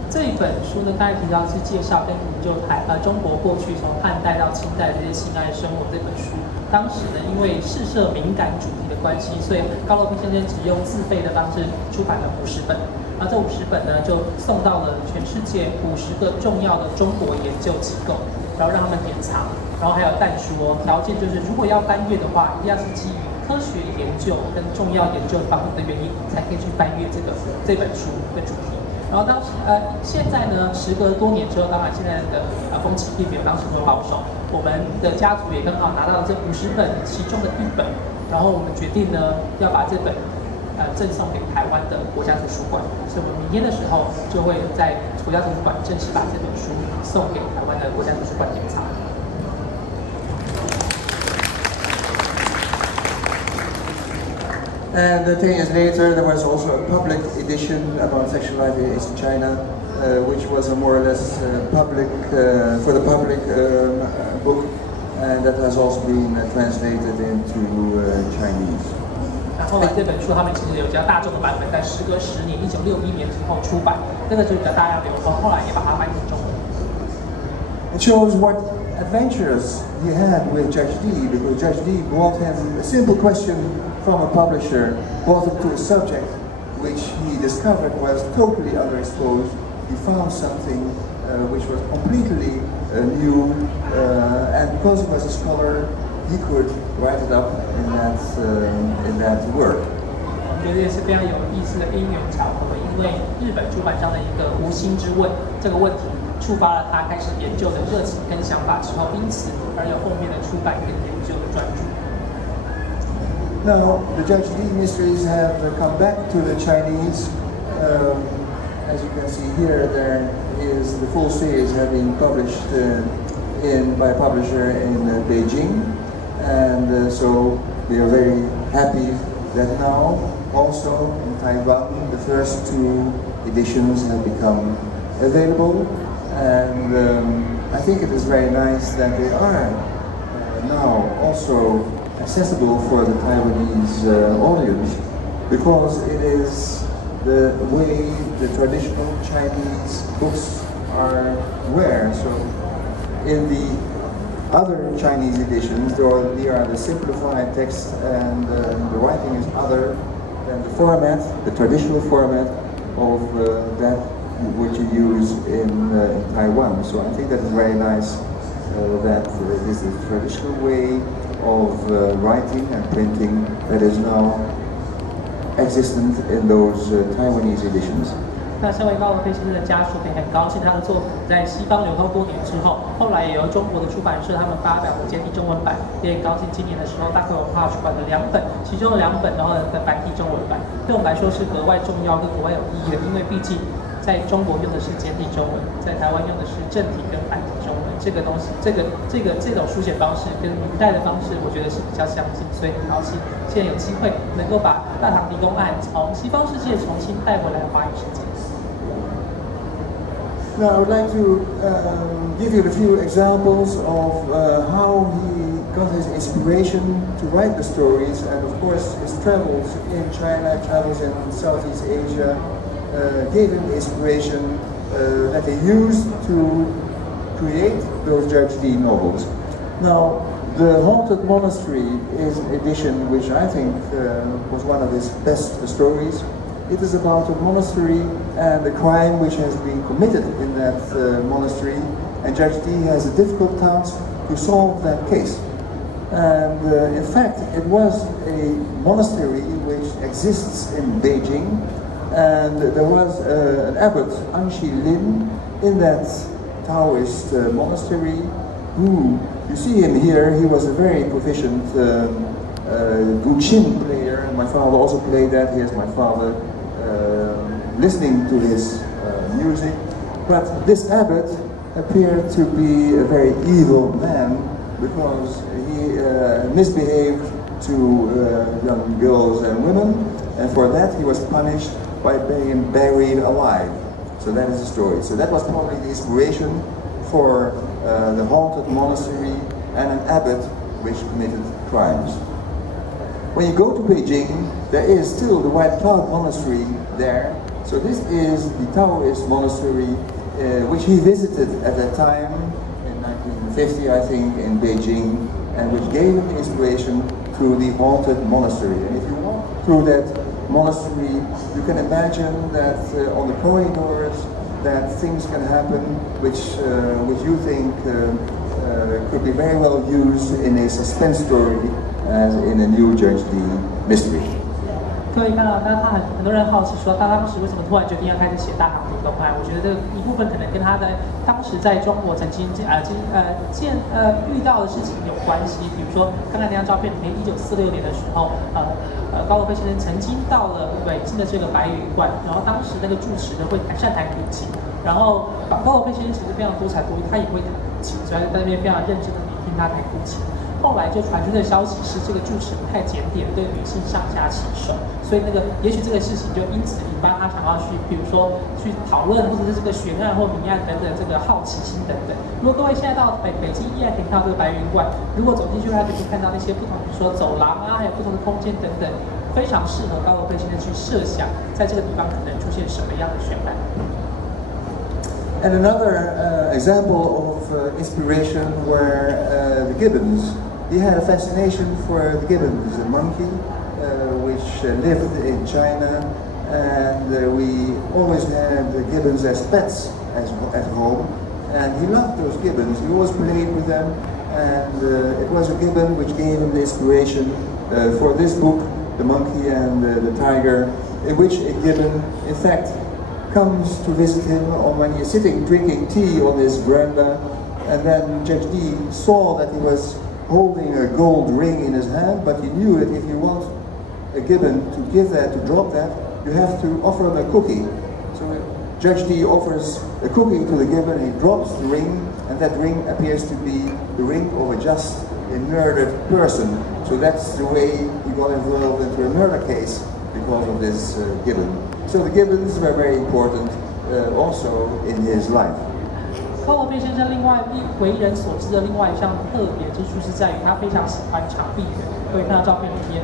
这一本书呢，刚才提到是介绍跟研究中国过去从汉代到清代这些性爱生活这本书。当时呢，因为试射敏感主题的关系，所以高罗佩先生只用自费的方式出版了50本。然后这50本呢，就送到了全世界50个重要的中国研究机构，然后让他们典藏。然后还有但书哦，条件就是如果要翻阅的话，一定要是基于科学研究跟重要研究方面的原因，才可以去翻阅这本书的主题。然后现在呢，时隔多年之后，当然现在的风气并没有当时那么保守。我们的家族也刚好拿到了这50本其中的1本，然后我们决定呢要把这本赠送给台湾的国家图书馆。所以我们明天的时候就会在国家图书馆正式把这本书送给台湾的国家图书馆典藏。And 10 years later, there was also a public edition about sexual life in China, which was a more or less public, for the public book, and that has also been translated into Chinese. 那后来这本书他们其实有比较大众的版本，在时隔10年，1961年之后出版，这个就比较大量流通，后来也把它翻译成中文。It shows what adventures he had with Judge Dee, because Judge Dee brought him a simple question from a publisher, brought him to a subject which he discovered was totally underexposed. He found something which was completely new, and because he was a scholar, he could write it up in that work. 我觉得也是非常有意思的因缘巧合，因为日本出版商的一个无心之问这个问题，触发了他开始研究的热情跟想法之后，因此而有后面的出版跟研究的专著。Now, the Judge Li mysteries have come back to the Chinese. As you can see here, there is the full series have been published by a publisher in Beijing, and so we are very happy that now also in Taiwan the first 2 editions have become available, and I think it is very nice that they are now also accessible for the Taiwanese audience, because it is the way the traditional Chinese books were. So in the other Chinese editions, they are the simplified text, and the writing is other than the format, the traditional format of that which you use in Taiwan. So I think that is very nice that this is the traditional way of writing and printing that is now existent in those Taiwanese editions. 那身为高罗佩先生的家属，也很高兴他的作品在西方流通多年之后，后来也由中国的出版社他们发表了简体中文版，也很高兴今年的时候大块文化出版了2本，其中有2本然后的繁体中文版，对我们来说是格外重要跟格外有意义的，因为毕竟在中国用的是简体中文，在台湾用的是正体跟繁体中文，这个东西，这种书写方式跟明代的方式，我觉得是比较相近，所以很高兴现在有机会能够把大唐狄公案从西方世界重新带回来华语世界。Now, I would like to give you a few examples of how he got his inspiration to write the stories, and of course his travels in China, travels in Southeast Asia, gave him the inspiration that he used to create those Judge Li novels. Now, The Haunted Monastery is an edition which I think was one of his best stories. It is about a monastery and the crime which has been committed in that monastery, and Judge Li has a difficult task to solve that case. And in fact, it was a monastery which exists in Beijing, and there was an abbot, Anshi Lin, in that Taoist monastery, who, you see him here, he was a very proficient guqin player. My father also played that. Here's my father listening to his music. But this abbot appeared to be a very evil man, because he misbehaved to young girls and women, and for that he was punished by being buried alive. So that is the story. So that was probably the inspiration for the haunted monastery and an abbot which committed crimes. When you go to Beijing, there is still the White Cloud Monastery there. So this is the Taoist monastery which he visited at that time in 1950, I think, in Beijing, and which gave him the inspiration to the haunted monastery. And if you walk through that monastery, you can imagine that on the corridors that things can happen which you think could be very well used in a suspense story as in a new Judge Li mystery. 各位看到，他很多人好奇说，他当时为什么突然决定要开始写大唐狄公案？我觉得这一部分可能跟他的当时在中国曾经遇到的事情有关系。比如说，看看那张照片里面，1946年的时候，高罗佩先生曾经到了北京的这个白云观，然后当时那个住持呢会善弹古琴，然后高罗佩先生其实非常多才多艺，他也会弹古琴，所以在那边非常认真的聆听他弹古琴。后来就传出的消息是，这个住持不太检点，对女性上下其手，所以也许这个事情就因此引发他想要去，比如说去讨论，或者是这个悬案或谜案等等，这个好奇心等等。如果各位现在到北京依然可以看到这个白云观，如果走进去，还可以看到那些不同，比如说走廊啊，还有不同的空间等等，非常适合高罗佩先生去设想，在这个地方可能出现什么样的悬案。And another example of inspiration were the gibbons. He had a fascination for the gibbons, a monkey which lived in China, and we always had the gibbons as pets at home, and he loved those gibbons. He always played with them, and it was a gibbon which gave him the inspiration for this book, The Monkey and the Tiger, in which a gibbon in fact comes to visit him, or when he's sitting drinking tea on his veranda, and then Judge D saw that he was holding a gold ring in his hand, but he knew that if you want a gibbon to give that, to drop that, you have to offer him a cookie. So Judge D offers a cookie to the gibbon, and he drops the ring, and that ring appears to be the ring of a murdered person. So that's the way he got involved into a murder case because of this gibbon. So the gibbons were very important also in his life. 高罗佩先生另外为人所知的另外一项特别之处是在于他非常喜欢长臂猿。各位看到照片里面，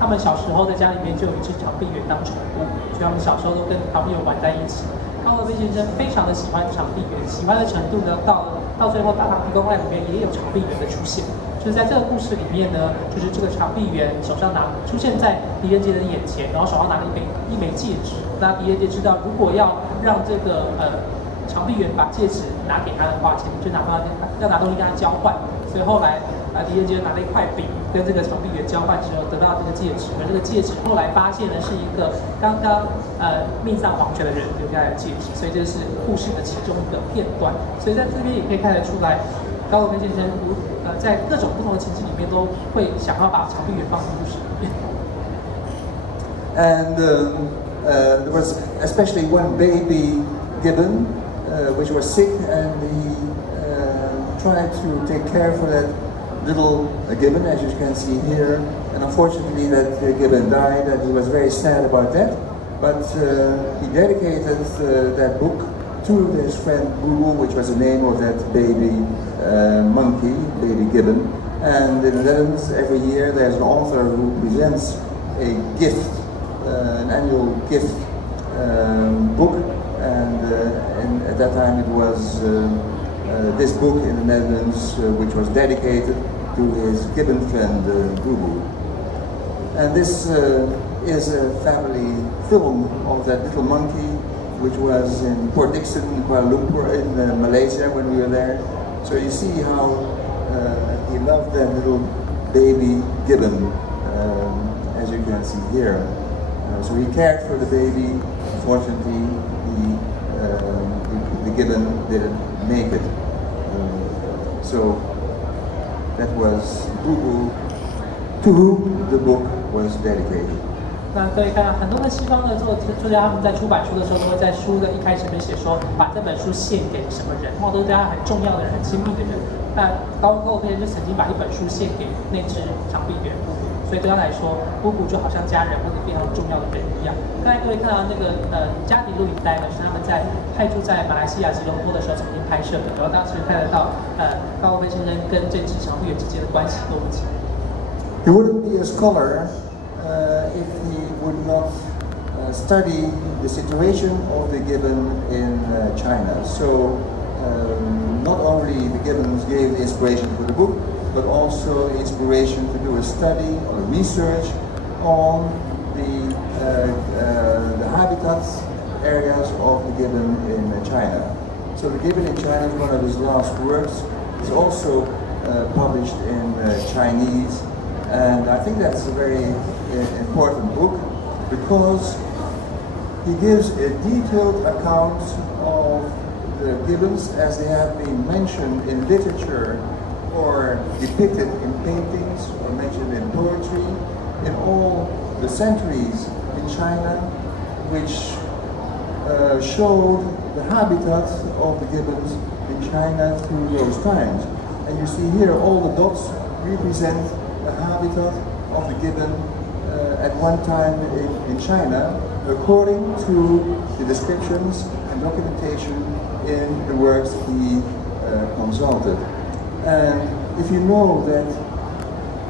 他们小时候在家里面就有一只长臂猿当宠物，所以他们小时候都跟好朋友玩在一起。高罗佩先生非常的喜欢长臂猿，喜欢的程度呢，到最后大唐狄公案里面也有长臂猿的出现。就是在这个故事里面呢，就是这个长臂猿手上出现在狄仁杰的眼前，然后手上拿了一枚戒指。那狄仁杰知道，如果要让这个长臂猿把戒指拿给他的话，前面就要拿东西跟他交换。所以后来狄仁杰拿了一块饼跟这个长臂猿交换之后，得到这个戒指。而这个戒指后来发现呢，是一个刚刚命丧黄泉的人留下来的戒指。所以这是故事的其中一个片段。所以在这边也可以看得出来，高罗佩先生在各种不同的情境里面都会想要把长臂猿放进故事里面。And there was especially one baby gibbon which was sick, and he tried to take care for that little gibbon, as you can see here. And unfortunately, that gibbon died, and he was very sad about that. But he dedicated that book to his friend Boo, which was the name of that baby monkey, baby gibbon. And in the Netherlands, every year there's an author who presents a gift, an annual gift book. And at that time it was this book in the Netherlands, which was dedicated to his gibbon friend Boo. And this is a family film of that little monkey, which was in Port Dickson, Kuala Lumpur, in Malaysia when we were there. So you see how he loved that little baby gibbon, as you can see here. So he cared for the baby. Unfortunately, the gibbon didn't make it. So that was Boo, to whom the book was dedicated. 那各位看到很多的西方的作家，他们在出版书的时候，都会在书的一开始面写说，把这本书献给什么人，或者都是对他很重要的人、很亲密的人。那高罗佩就曾经把一本书献给那只长臂猿布布，所以对他来说，布布就好像家人或者非常重要的人一样。刚才各位看到那个加迪录影带呢，是他们在派驻在马来西亚吉隆坡的时候曾经拍摄的，然后当时看得到高罗佩先生跟这只长臂猿之间的关系多么紧密。He wouldn't be a scholar if he would not study the situation of the gibbon in China. So not only the gibbons gave the inspiration for the book, but also the inspiration to do a study or a research on the habitats areas of the gibbon in China. So the gibbon in China is one of his last works. It's also published in Chinese. And I think that's a very important book because he gives a detailed account of the gibbons as they have been mentioned in literature or depicted in paintings or mentioned in poetry in all the centuries in China, which showed the habitat of the gibbons in China through those times. And you see here all the dots represent the habitat of the gibbon at one time in China, according to the descriptions and documentation in the works he consulted. And if you know that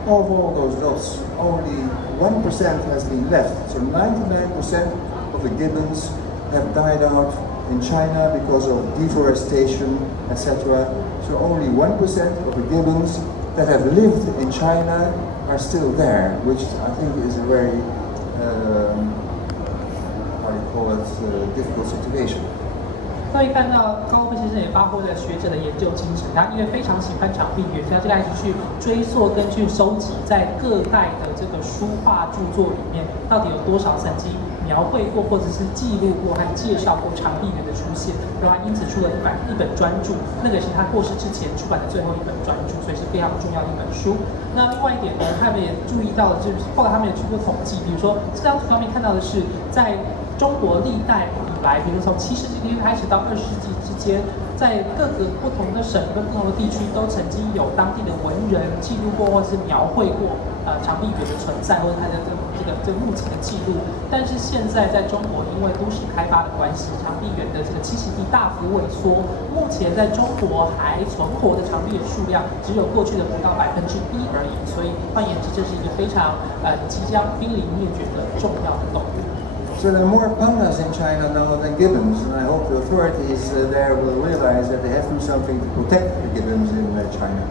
of all those dots, only 1% has been left, so 99% of the gibbons have died out in China because of deforestation, etc. So only 1% of the gibbons that have lived in China are still there, which I think is a very, difficult situation. 可以看到高罗佩先生也发挥了学者的研究精神，他因为非常喜欢长臂猿，所以他就开始去追溯跟去收集在各代的这个书画著作里面，到底有多少曾经描描绘过或者是记录过和介绍过长臂猿的出现，然后他因此出了一本专著，那个是他过世之前出版的最后一本专著，所以是非常重要的一本书。那另外一点呢，他们也注意到了，就是后来他们也去过统计，比如说这张图上面看到的是在中国历代以来，比如从7世纪开始到20世纪之间，在各个不同的省跟不同的地区，都曾经有当地的文人记录过或是描绘过长臂猿的存在，或者它的这个目前的记录。但是现在在中国，因为都市开发的关系，长臂猿的这个栖息地大幅萎缩，目前在中国还存活的长臂猿数量只有过去的不到1%而已。所以换言之，这是一个非常即将濒临灭绝的重要的动物。So there are more pandas in China now than gibbons, and I hope the authorities there will realize that they have to do something to protect the gibbons in China.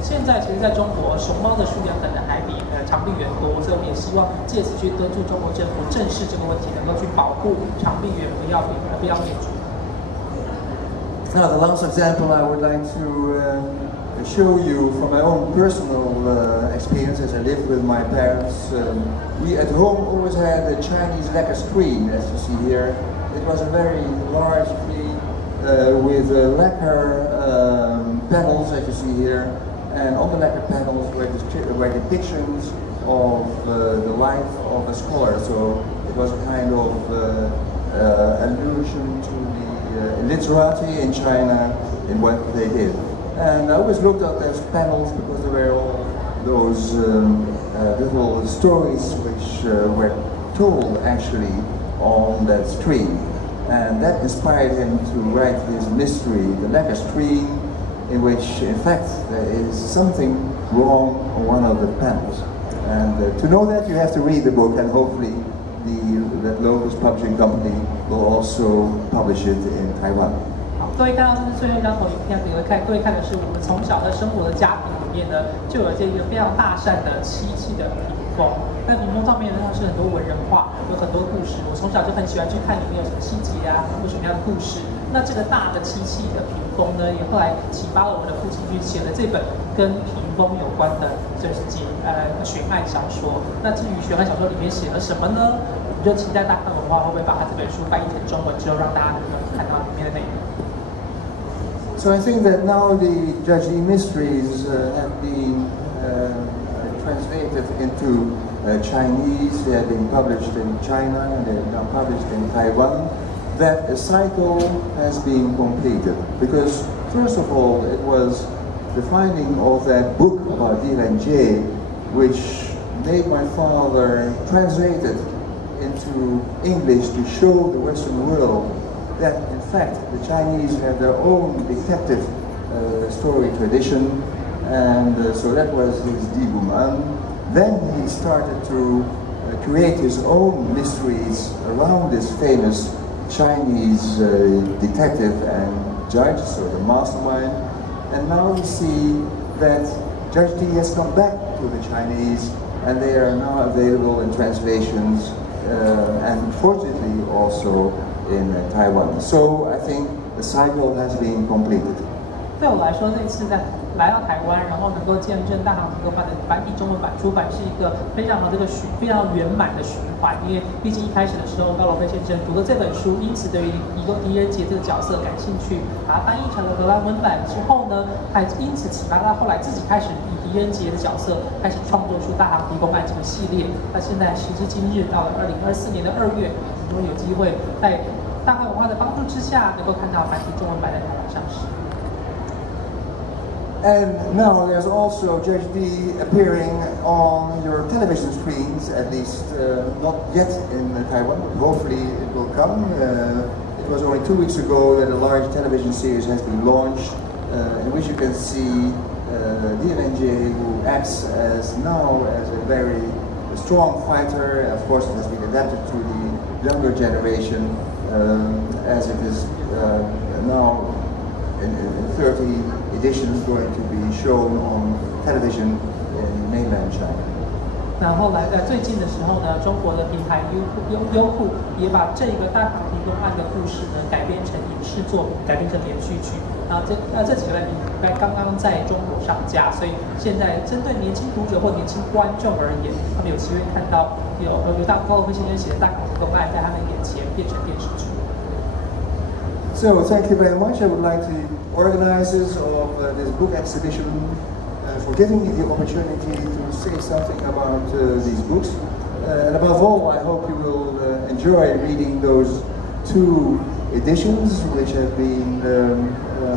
现在其实在中国，熊猫的数量可能还比长臂猿多，所以我们也希望借此去敦促中国政府正视这个问题，能够去保护长臂猿不要灭绝。Now, the last example I would like to show you from my own personal experience as I lived with my parents. We at home always had a Chinese lacquer screen, as you see here. It was a very large screen with lacquer panels, as you see here. And on the lacquer panels were depictions of the life of a scholar. So it was a kind of allusion to the literati in China in what they did. And I always looked at those panels because there were all those little stories which were told actually on that screen. And that inspired him to write his mystery, The Lacquer Screen, in which in fact there is something wrong on one of the panels. And to know that, you have to read the book, and hopefully the Logos Publishing Company will also publish it in Taiwan. 各位看到这是最后一张投影片，各位看的是我们从小在生活的家庭里面呢，就有这个非常大扇的漆器的屏风。那屏风上面呢是很多文人画，有很多故事。我从小就很喜欢去看里面有什么细节啊，有什么样的故事。那这个大的漆器的屏风呢，也后来启发了我的父亲去写了这本跟屏风有关的，就是悬案小说。那至于悬案小说里面写了什么呢？我们就期待大汉文化会不会把他这本书翻译成中文之后，让大家能够看到里面的内容。So I think that now the Judge Lee mysteries have been translated into Chinese. They have been published in China and they are now published in Taiwan. That a cycle has been completed because, first of all, it was the finding of that book about D&J, which made my father translate it into English to show the Western world that in fact the Chinese have their own detective story tradition, and so that was his Diguman. Then he started to create his own mysteries around this famous Chinese detective and judge, so the mastermind. And now we see that Judge Lee has come back to the Chinese, and they are now available in translations, and fortunately also in Taiwan. So I think the cycle has been completed. 对我来说，这次来到台湾，然后能够见证大唐狄公案的繁体中文版出版，是一个非常非常圆满的循环。因为毕竟一开始的时候，高罗佩先生读了这本书，因此对于狄仁杰这个角色感兴趣，把它翻译成了荷兰文版之后呢，还因此启发他后来自己开始以狄仁杰的角色开始创作出大唐狄公案这个系列。那现在时至今日，到了2024年的2月，如果有机会在大汉文化的帮助之下，能够看到繁体中文版在台湾上市。And now there's also Judge Lee appearing on your television screens, at least not yet in Taiwan, but hopefully it will come. It was only 2 weeks ago that a large television series has been launched, in which you can see D&J, who acts now as a very strong fighter. Of course, it has been adapted to the younger generation, as it is now in 30 editions going to be shown on television in mainland China. 然后来在最近的时候呢，中国的平台优酷也把这个大唐狄公案的故事呢改编成影视作品，改编成连续剧。这几本刚刚在中国上架，所以现在针对年轻读者或年轻观众而言，他们有机会看到由高罗佩先生写的《大唐狄公案》在他们眼前变成电视剧。So thank you very much. I would like to organizers of this book exhibition for giving me the opportunity to say something about these books. And above all, I hope you will enjoy reading those 2 editions which have been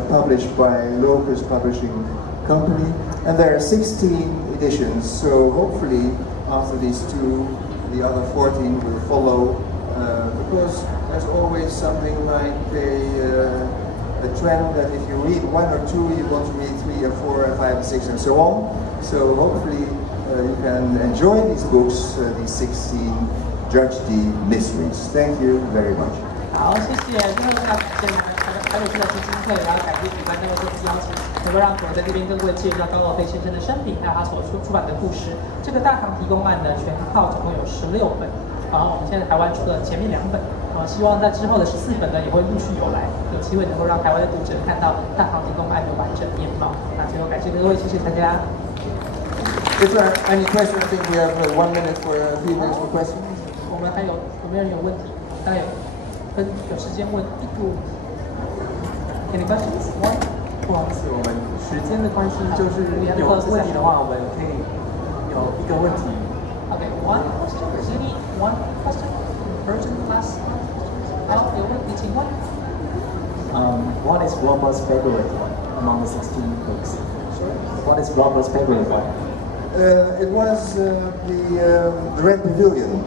published by Locus Publishing Company. And there are 16 editions, so hopefully after these 2, the other 14 will follow, because there's always something like a trend that if you read 1 or 2, you want to read 3 or 4 or 5 and 6 and so on. So hopefully you can enjoy these books, these 16, judge the mysteries. Thank you very much. 好，谢谢。最后呢，台北市的基金会，然后感谢举办这次邀请，能够让我在这边跟各位介绍高罗佩先生的生平，还有他所出版的故事。这个《大唐狄公案》呢，全套总共有16本，然后我们现在台湾出了前面2本，希望在之后的14本呢也会陆续有来，有机会能够让台湾的读者看到《大唐狄公案》的完整面貌。那最后感谢各位，谢谢大家。If there are any questions, I think we have 1 minute for 3 minutes for questions. 我们还有没有人有问题？大概有时间问1个问题。Any questions? One. 不好意思，我们时间的关系，就是有问题的话，我们可以有1个问题。Okay, one question. Any one question? Urgent class. 好，有问题请问。What is Robert's favorite one among the 16 books? What is Robert's favorite one? It was the Red Pavilion.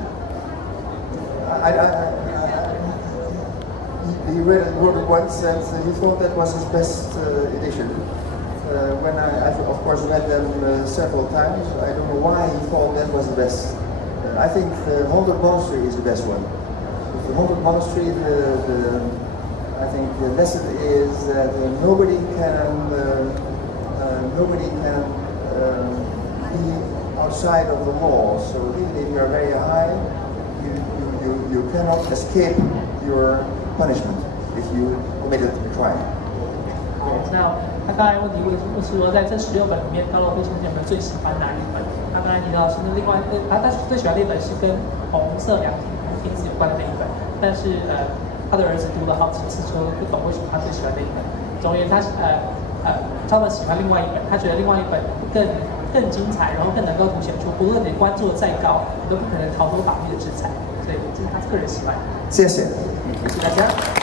He read it once and he thought that was his best edition. When I've of course read them several times, I don't know why he thought that was the best. I think the Haunted Monastery is the best one. The Haunted Monastery, I think the lesson is that nobody can be outside of the law. So even if you are very high, you cannot escape your punishment if you committed a crime. 那他刚才问题问是说，在这16本里面，高罗佩先生有没有最喜欢哪一本？他刚才提到是另外他最喜欢的一本是跟红色凉亭子有关的那一本，但是他的儿子读了好几次，说不懂为什么他最喜欢那一本。总而言之，超人喜欢另外一本，他觉得另外一本更精彩，然后更能够凸显出，不论你官做再高，你都不可能逃脱法律的制裁。所以这是他个人喜欢。谢谢，谢谢大家。